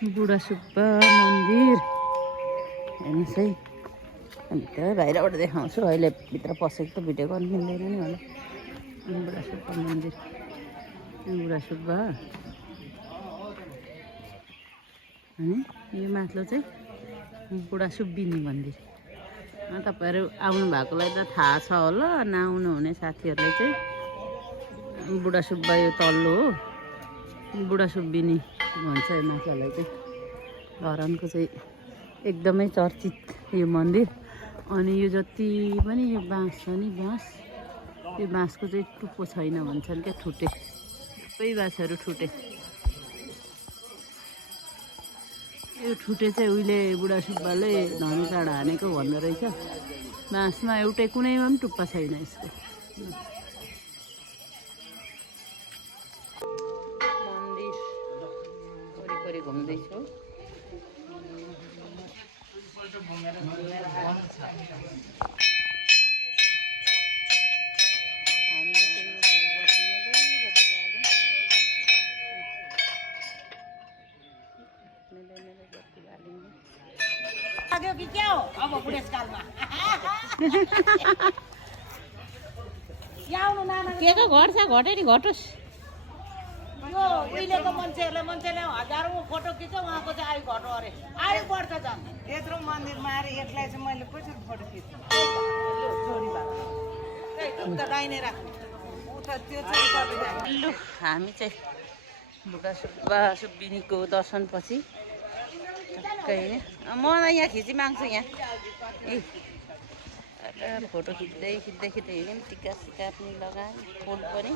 बुढा सुब्बा मन्दिर हेर्नुहोस् है भित्र बाहिरबाट देखाउँछु अहिले भित्र पसेको त भिडियो गर्नु मिल्दैन नि होला बुढा सुब्बा मन्दिर बुढा सुब्बा अनि यो माथिल्लो चाहिँ बुढा सुब्बिनी मन्दिर तपाईँहरू आउनु भएकोलाई त थाहा छ होला नआउनु हुने साथीहरूलाई चाहिँ बुढा सुब्बा यो तल्लो हो बुढा सुब्बिनी भन्छ यो माथिल्लोलाई चाहिँ धरानको चाहिँ एकदमै चर्चित यो मन्दिर अनि यो जति पनि यो बाँस छ नि बाँस यो बाँसको चाहिँ टुप्पो छैन भन्छन् क्या ठुटे सबै बाँसहरू ठुटे यो ठुटे चाहिँ उहिले बुढा सुब्बाले धनु चाड हानेको भन्दो रहेछ बाँसमा एउटै कुनैमा पनि टुप्पा छैन यसको मन्दिर वरिपरि घुम्दैछु कि क्या हो अब बुढेसकालमा के को घट्छ घट्यो नि घटोस् यो उहिलेको मान्छेले हजारौँ फोटो खिच्छ उहाँको चाहिँ आयु घट्यो अरे आयु बढ्छ झन् यत्रो मन्दिरमा आएर यसलाई चाहिँ मैले कसरी फोटो खिच्छु उता दाहिने राख्नु उता त्यो चाहिँ लु हामी चाहिँ बुढा सुब्बा सुब्बिनीको दर्शनपछि म यहाँ खिची माग्छु यहाँ फोटो खिच्दै हिँड्यौँ टिका सिका पनि लगाएँ फुल पनि